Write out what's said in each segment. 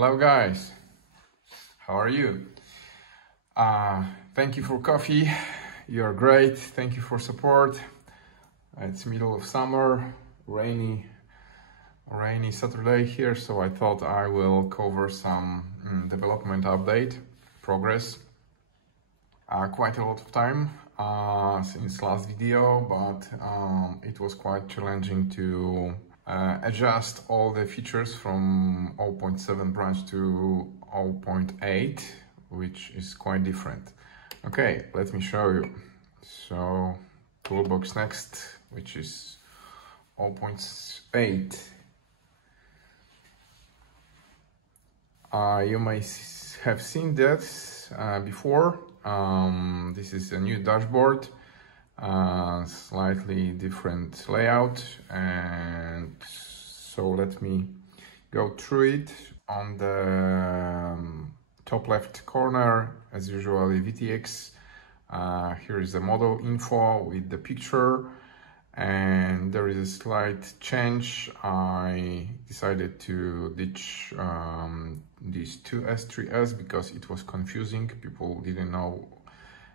Hello guys, how are you? Thank you for coffee, you're great, thank you for support. It's middle of summer, rainy Saturday here, so I thought I will cover some development update, progress. Quite a lot of time since last video, but it was quite challenging to adjust all the features from 0.7 branch to 0.8, which is quite different. Okay, let me show you. So toolbox next, which is 0.8. You may have seen that before. This is a new dashboard, slightly different layout, and so let me go through it. On the top left corner, as usual, VTX. Here is the model info with the picture, and there is a slight change. I decided to ditch these 2S, 3S because it was confusing. People didn't know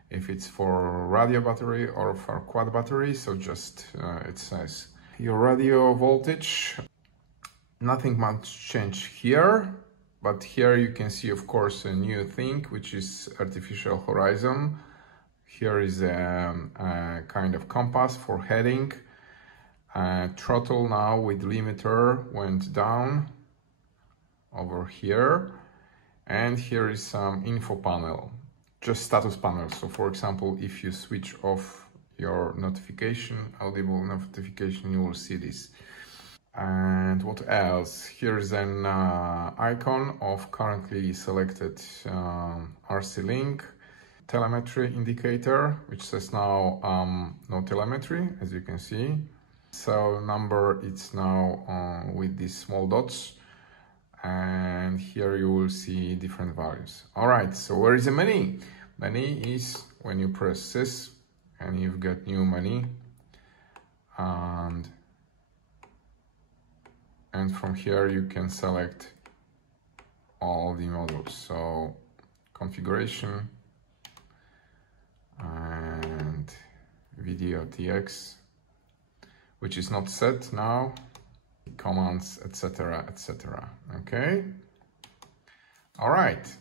if it's for radio battery or for quad battery, so just it says your radio voltage. Nothing much change here, but here you can see, of course, a new thing, which is artificial horizon. Here is a kind of compass for heading. Throttle now with limiter went down over here, and here is some info panel, just status panel. So for example, if you switch off your notification, audible notification, you will see this. And what else? Here's an icon of currently selected RC link, telemetry indicator, which says now no telemetry, as you can see. So number, it's now with these small dots, and here you will see different values. All right, so where is the menu? Menu is when you press this and you've got new menu, and from here you can select all the modules. So configuration and video TX, which is not set now, commands, etc., etc. Okay. All right.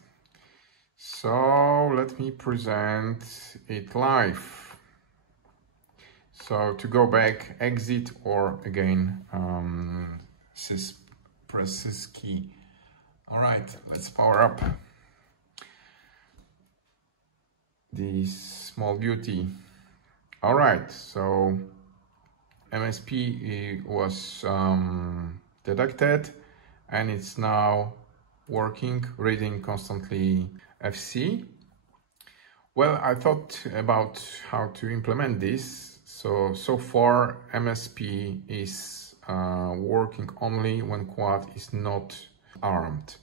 So let me present it live. So to go back, exit, or again, press this key. All right, let's power up this small beauty. All right, so MSP was detected, and it's now working, reading constantly FC. Well, I thought about how to implement this. So far MSP is working only when quad is not armed,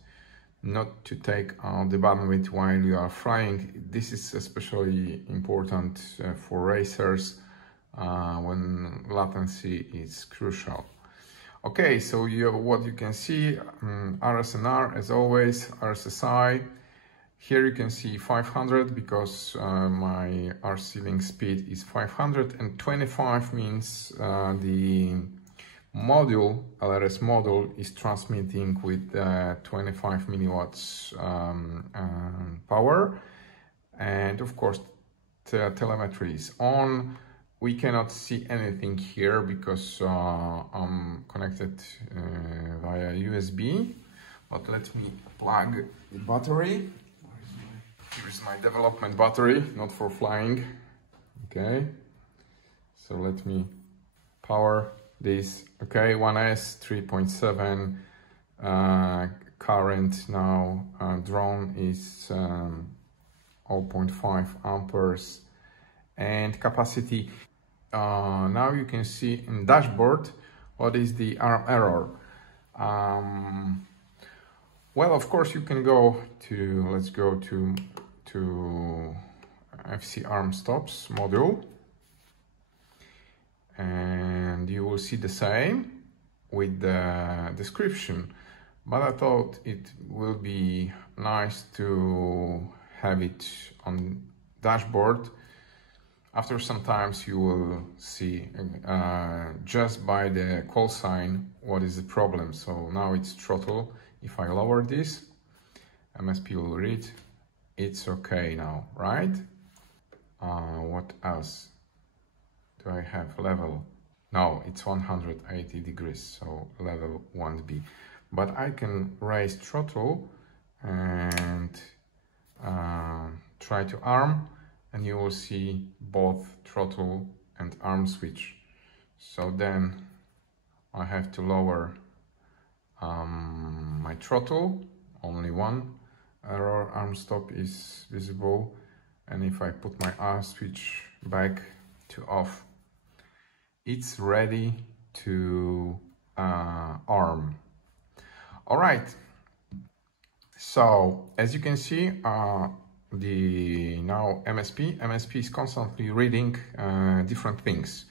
not to take out the bandwidth while you are flying. This is especially important for racers when latency is crucial. Okay, so what you can see, RSNR as always, RSSI. Here you can see 500 because my RC link speed is 500, and 25 means the module, LRS module, is transmitting with 25 milliwatts power, and of course the telemetry is on. We cannot see anything here because I'm connected via USB, but let me plug the battery. Here's my development battery, not for flying. Okay, so let me power this. Okay, 1S 3.7 current now. Drone is 0.5 amperes, and capacity. Now you can see in dashboard what is the arm error. Well, of course you can go to, let's go to FC arm stops module, and you will see the same with the description. but I thought it will be nice to have it on dashboard. After some times you will see just by the call sign what is the problem. So now it's throttle. If I lower this, MSP will read it's okay now, right? What else do I have? Level. No, it's 180 degrees, so level won't be. But I can raise throttle and try to arm, and you will see both throttle and arm switch. So then I have to lower my throttle, only one error, arm stop is visible, and if I put my arm switch back to off, it's ready to arm. All right, so as you can see, the now MSP is constantly reading different things.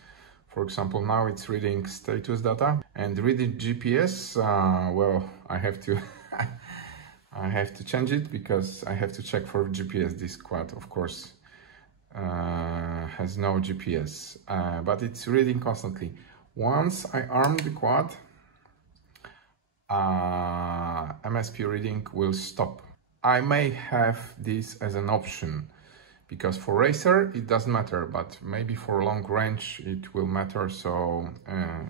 For example, now it's reading status data and reading GPS. Well, I have to I have to change it because I have to check for GPS. This quad, of course, has no GPS, but it's reading constantly. Once I arm the quad, MSP reading will stop. I may have this as an option because for racer it doesn't matter, but maybe for long range it will matter, so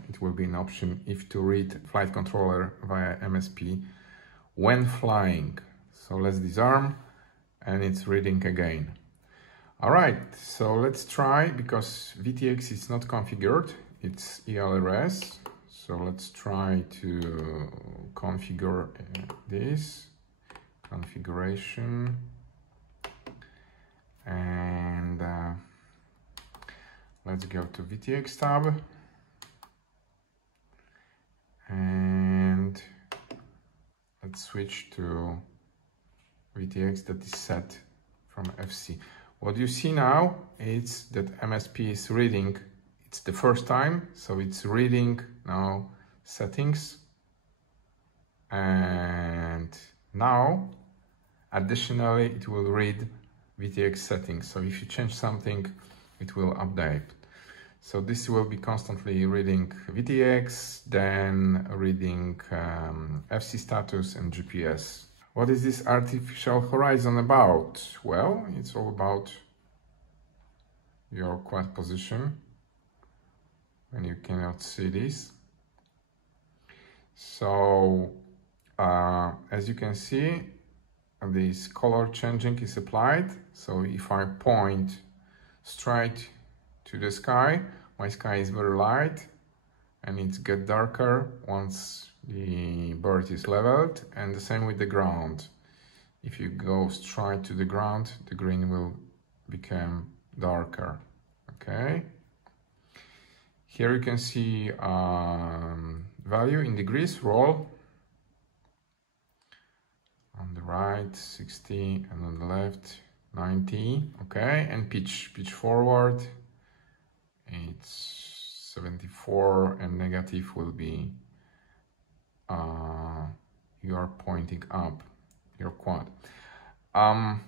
it will be an option if to read flight controller via MSP when flying. So let's disarm and it's reading again. All right, so let's try, because VTX is not configured, it's ELRS. So let's try to configure this configuration, and let's go to VTX tab and let's switch to VTX that is set from FC. What you see now is that MSP is reading. It's the first time, so it's reading now settings, and now additionally it will read VTX settings. So if you change something, it will update. So this will be constantly reading VTX, then reading FC status and GPS. What is this artificial horizon about? Well, it's all about your quad position when you cannot see this. So as you can see, this color changing is applied. So if I point straight to the sky, my sky is very light and it gets darker once the bird is leveled, and the same with the ground. If you go straight to the ground, the green will become darker. Okay, here you can see value in degrees, roll on the right 60 and on the left 90. Okay, and pitch forward it's 74, and negative will be you are pointing up your quad. All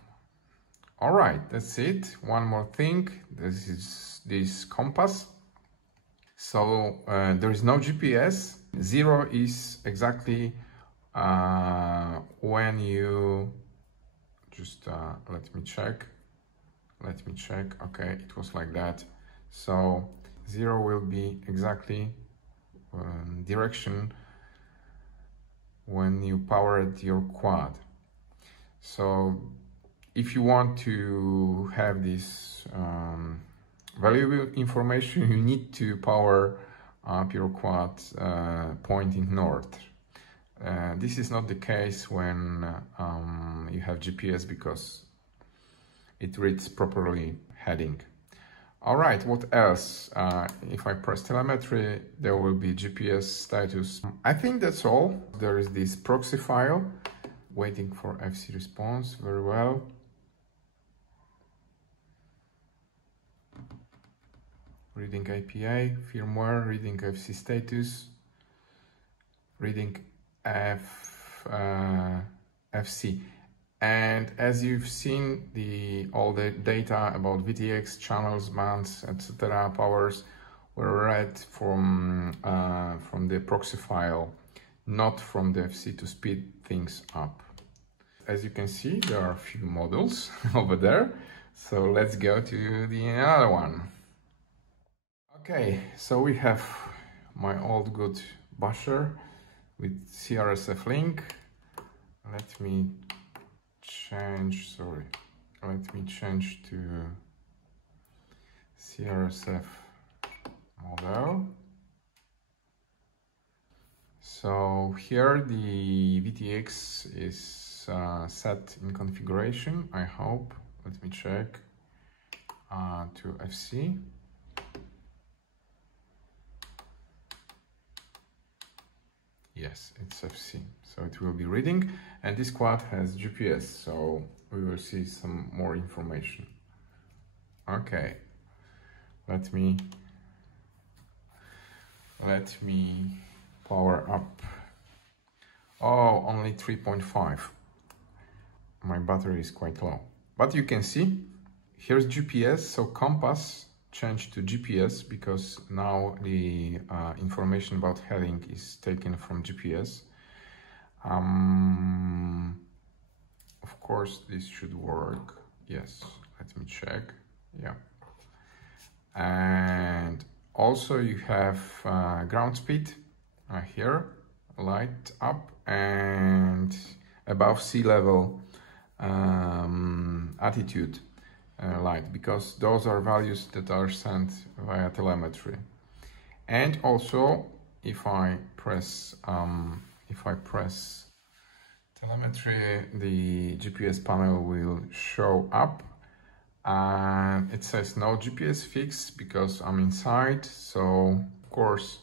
right, that's it. One more thing, this is this compass. So there is no GPS. 0 is exactly when you just let me check. Okay, it was like that. So 0 will be exactly direction when you powered your quad. So if you want to have this valuable information, you need to power up your quad pointing north. This is not the case when you have GPS, because it reads properly heading. All right, what else? If I press telemetry, there will be GPS status. I think that's all. There is this proxy file waiting for FC response. Very well. Reading APA, firmware, reading FC status, reading FC. And as you've seen, all the data about VTX, channels, bands, etc., powers were read from the proxy file, not from the FC, to speed things up. As you can see, there are a few models over there. So let's go to the other one. Okay, so we have my old good basher with CRSF link. Let me change to CRSF model. So here the VTX is set in configuration, I hope. Let me check to FC. Yes, it's FC, so it will be reading, and this quad has GPS, so we will see some more information. Okay, let me power up. Oh, only 3.5. My battery is quite low, but you can see here's GPS, so compass changed to GPS because now the information about heading is taken from GPS. Of course, this should work. Yes, let me check. Yeah. And also you have ground speed here, light up, and above sea level attitude light, because those are values that are sent via telemetry. And also, if I press telemetry, the GPS panel will show up. It says no GPS fix because I'm inside. So of course,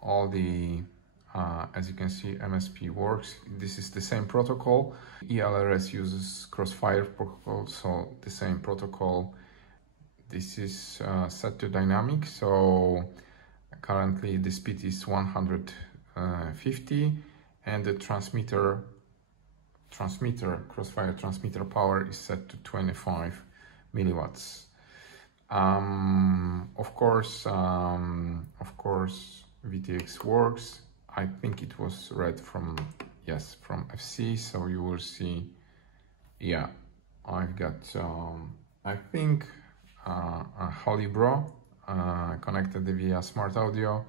all the as you can see, MSP works. This is the same protocol. ELRS uses Crossfire protocol, so the same protocol. This is set to dynamic, so currently the speed is 150, and the transmitter Crossfire transmitter power is set to 25 milliwatts. Of course, VTX works. I think it was read from FC, so you will see, yeah, I've got I think a Holybro connected via smart audio,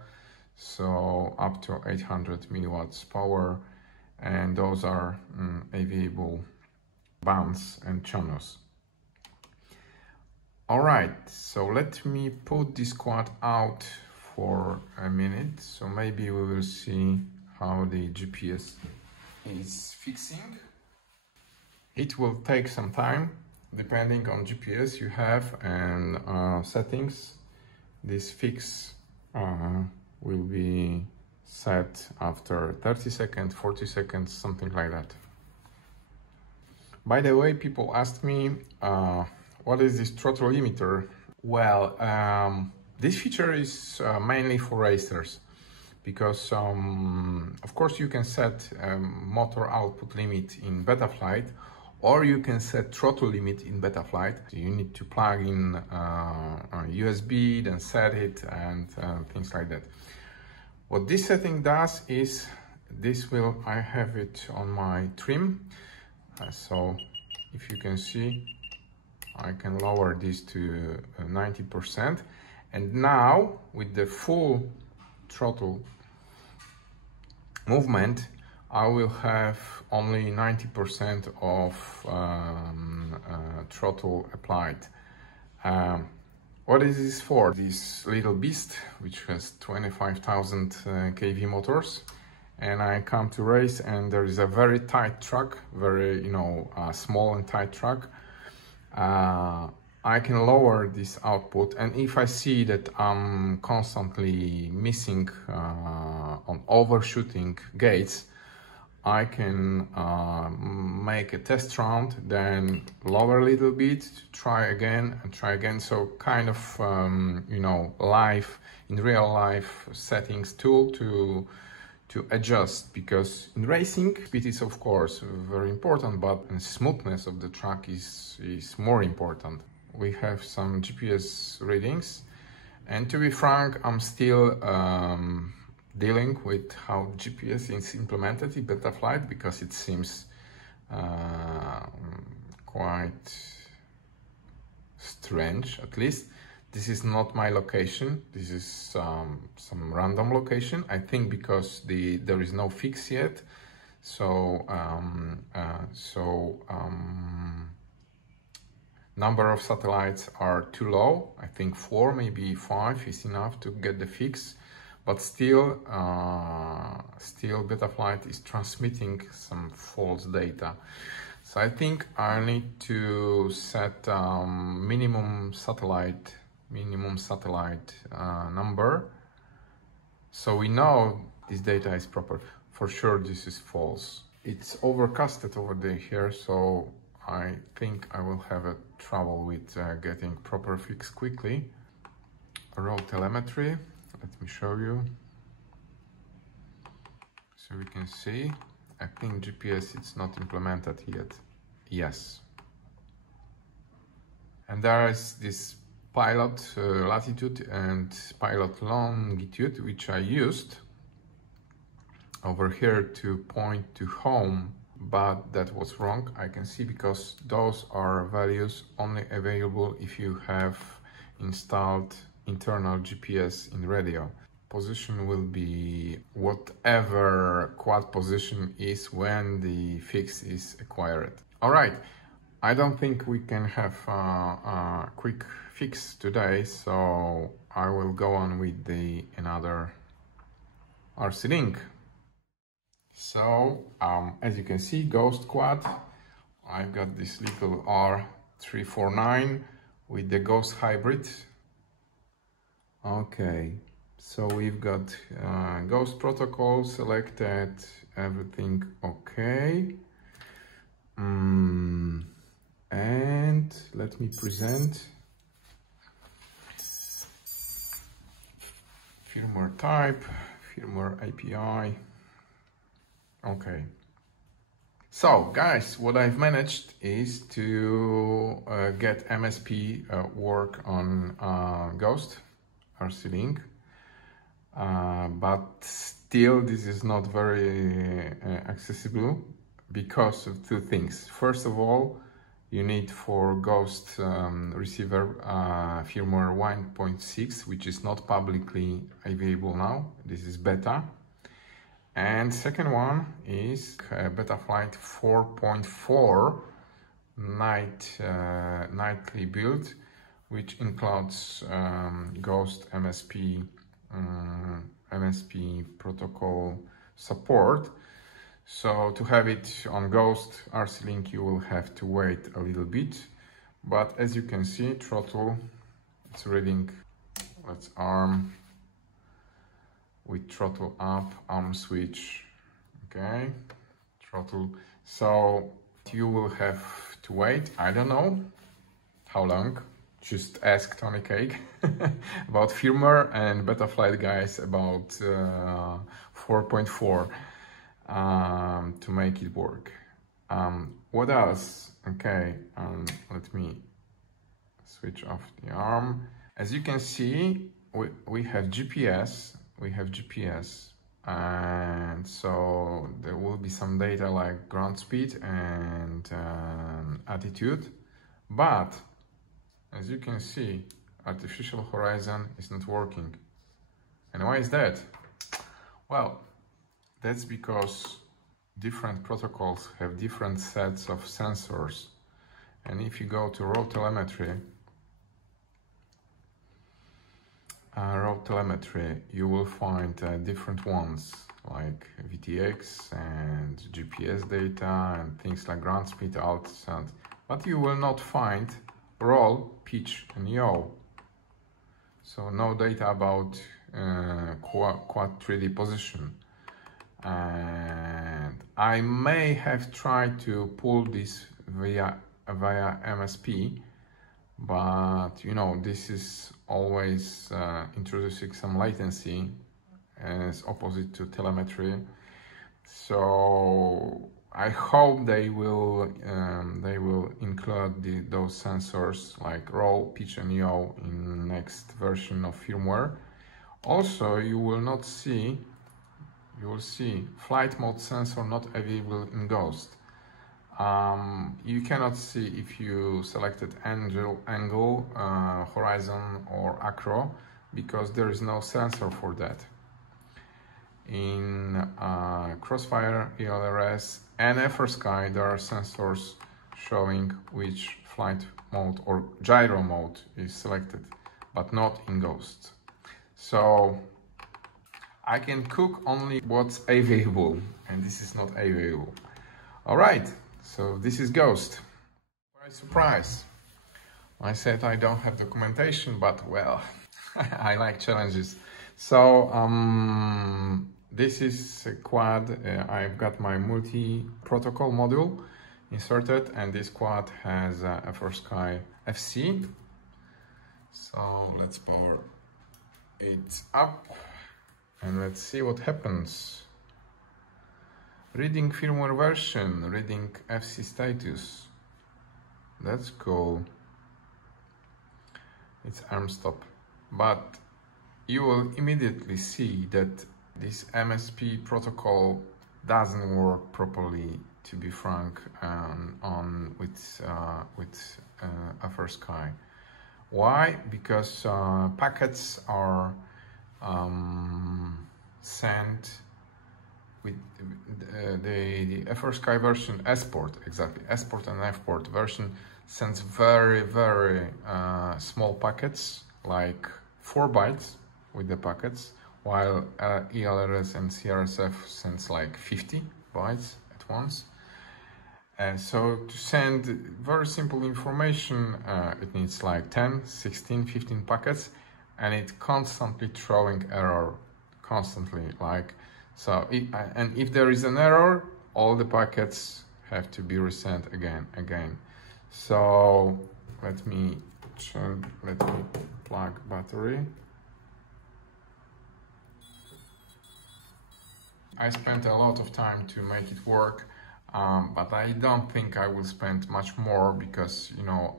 so up to 800 milliwatts power, and those are available bands and channels. All right, so let me put this quad out for a minute, so maybe we will see how the GPS is fixing. It will take some time depending on GPS you have and settings. This fix will be set after 30 seconds, 40 seconds, something like that. By the way, people asked me what is this throttle limiter? Well, this feature is mainly for racers, because of course you can set motor output limit in Betaflight, or you can set throttle limit in Betaflight. You need to plug in a USB, then set it, and things like that. What this setting does is, I have it on my trim, so if you can see, I can lower this to 90%. And now, with the full throttle movement, I will have only 90% of throttle applied. What is this for? This little beast, which has 25,000 kV motors, and I come to race, and there is a very tight track, very small and tight track. I can lower this output, and if I see that I'm constantly missing on overshooting gates, I can make a test round, then lower a little bit, try again and try again. So kind of live, in real life settings tool to to adjust, because in racing speed is of course very important, but smoothness of the track is more important. We have some GPS readings, and to be frank, I'm still dealing with how GPS is implemented in Betaflight, because it seems quite strange. At least this is not my location, this is some random location, I think, because there is no fix yet. So number of satellites are too low. I think 4, maybe 5 is enough to get the fix, but still Betaflight is transmitting some false data. So I think I need to set minimum satellite number, so we know this data is proper. For sure this is false. It's overcasted over here, so I think I will have a trouble with getting proper fix quickly. Road telemetry, let me show you. So we can see, I think GPS it's not implemented yet. Yes. And there is this pilot latitude and pilot longitude, which I used over here to point to home, but that was wrong. I can see, because those are values only available if you have installed internal GPS in radio. Position will be whatever quad position is when the fix is acquired. All right, I don't think we can have a quick fix today, so I will go on with another RC link. So as you can see, Ghost Quad, I've got this little R349 with the Ghost Hybrid. Okay, so we've got Ghost protocol selected, everything okay. And let me present firmware type, firmware API. Okay. So guys, what I've managed is to get MSP work on Ghost RC link, but still this is not very accessible because of two things. First of all, you need for Ghost receiver firmware 1.6, which is not publicly available now. This is beta. And second one is Betaflight 4.4 nightly build, which includes Ghost MSP protocol support. So to have it on Ghost RC link, you will have to wait a little bit. But as you can see, throttle, it's reading, let's arm, with throttle up, arm switch, okay, throttle. So you will have to wait, I don't know how long, just ask Tony Cake about firmware, and Betaflight guys about 4.4 to make it work. What else? Okay, let me switch off the arm. As you can see, we have GPS. And so there will be some data like ground speed and attitude, but as you can see, artificial horizon is not working. And why is that? Well, that's because different protocols have different sets of sensors, and if you go to road telemetry, you will find different ones like VTX and GPS data and things like ground speed, altitude, but you will not find roll, pitch and yaw. So no data about quad 3D position. And I may have tried to pull this via MSP, but you know, this is always introducing some latency, as opposite to telemetry. So I hope they will include those sensors like roll, pitch and yaw in next version of firmware. Also, you will see flight mode sensor not available in Ghost. You cannot see if you selected angle, horizon or acro, because there is no sensor for that. In Crossfire, ELRS and FrSky, there are sensors showing which flight mode or gyro mode is selected, but not in Ghost. So I can cook only what's available, and this is not available. All right, so this is Ghost. Surprise. I said I don't have documentation, but well, I like challenges. So this is a quad. I've got my multi-protocol module inserted, and this quad has a FrSky FC. So let's power it up and let's see what happens. Reading firmware version, reading FC status. That's cool. It's arm stop, but you will immediately see that this MSP protocol doesn't work properly, to be frank, with FrSky. Why? Because packets are sent with the FrSky version, S-port, exactly, S-port and F-port version sends very small packets, like 4 bytes with the packets, while ELRS and CRSF sends like 50 bytes at once. So to send very simple information, it needs like 10, 16, 15 packets, and it's constantly throwing error, constantly, like, so and if there is an error, all the packets have to be resent again. So let me plug battery. I spent a lot of time to make it work, but I don't think I will spend much more, because you know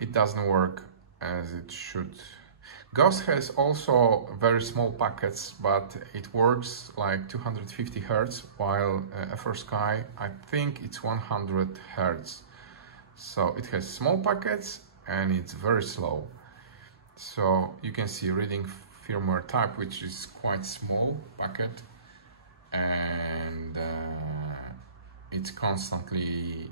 it doesn't work as it should. Ghost has also very small packets, but it works like 250 Hz, while FrSky, I think it's 100 Hz. So it has small packets and it's very slow. So you can see reading firmware type, which is quite small packet, and it's constantly,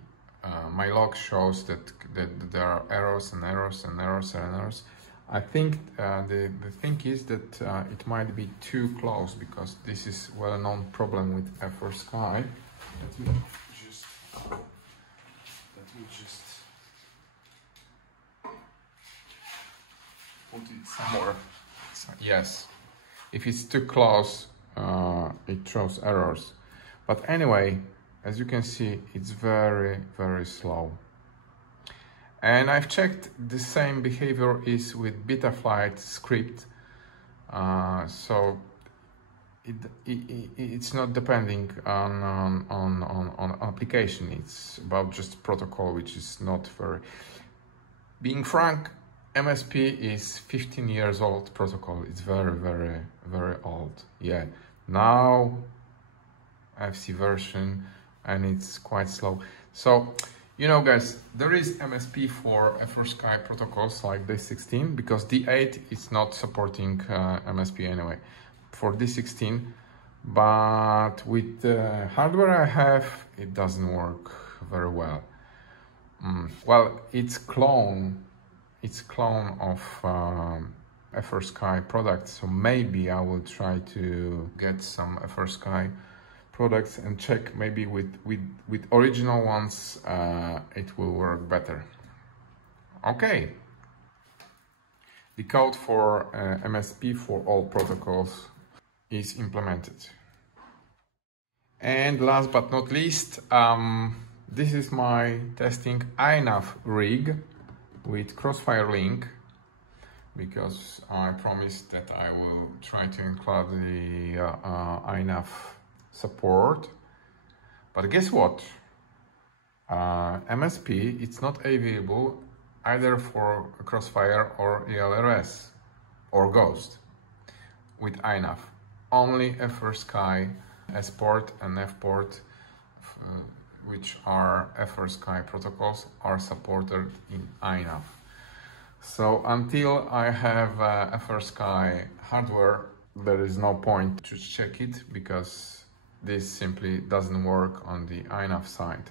my log shows that there are errors and errors and errors and errors. I think the thing is that it might be too close, because this is well-known problem with FrSky. Let me just put it somewhere. So, yes, if it's too close, it throws errors. But anyway, as you can see, it's very slow. And I've checked the same behavior is with Betaflight script, so it's not depending on application. It's about just protocol, which is not very. Being frank, MSP is 15 years old protocol. It's very old. Yeah, now FC version, and it's quite slow. So, you know, guys, there is MSP for FrSky protocols like D16, because D8 is not supporting MSP anyway for D16, but with the hardware I have, it doesn't work very well. Well, it's clone of FrSky products, so maybe I will try to get some FrSky products and check, maybe with original ones it will work better. Okay, the code for MSP for all protocols is implemented. And last but not least, this is my testing iNav rig with Crossfire link. because I promised that I will try to include the iNav support. But guess what? MSP, it's not available either for Crossfire or ELRS or Ghost with iNav. Only FrSky S port and F port, which are FrSky protocols, are supported in iNav. So until I have FrSky hardware, there is no point to check it, because this simply doesn't work on the iNav side.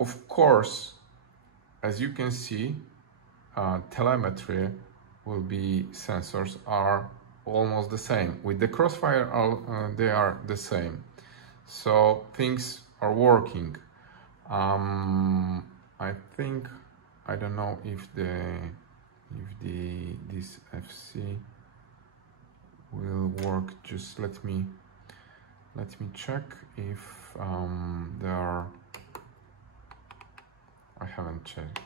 Of course, as you can see, telemetry will be, sensors are almost the same. With the Crossfire, they are the same. So things are working. I think, I don't know if this FC will work. Just let me check if there are. I haven't checked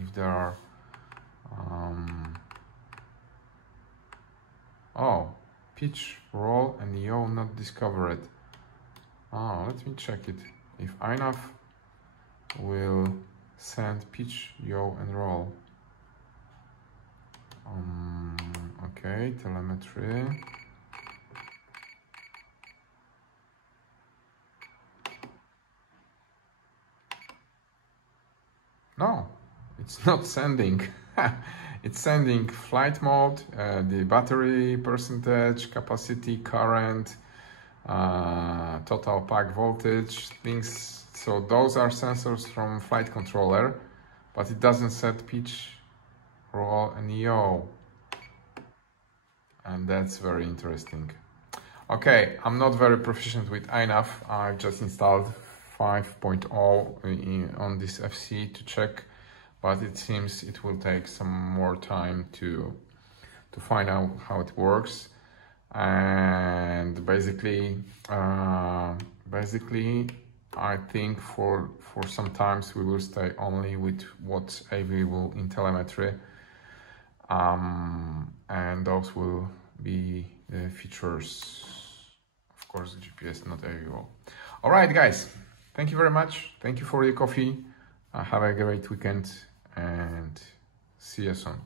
if there are. Oh, pitch, roll, and yaw not discovered. Oh, let me check it. If iNav will send pitch, yaw, and roll. Okay, telemetry. No, it's not sending. It's sending flight mode, the battery percentage, capacity, current, total pack voltage, things. So those are sensors from flight controller, but it doesn't set pitch, roll, and yaw. And that's very interesting. Okay, I'm not very proficient with iNav. I've just installed 5.0 on this FC to check, but it seems it will take some more time to find out how it works. And basically I think for some times we will stay only with what's available in telemetry, and those will be the features. Of course, GPS not available. All right, guys, thank you very much. Thank you for your coffee. Have a great weekend and see you soon.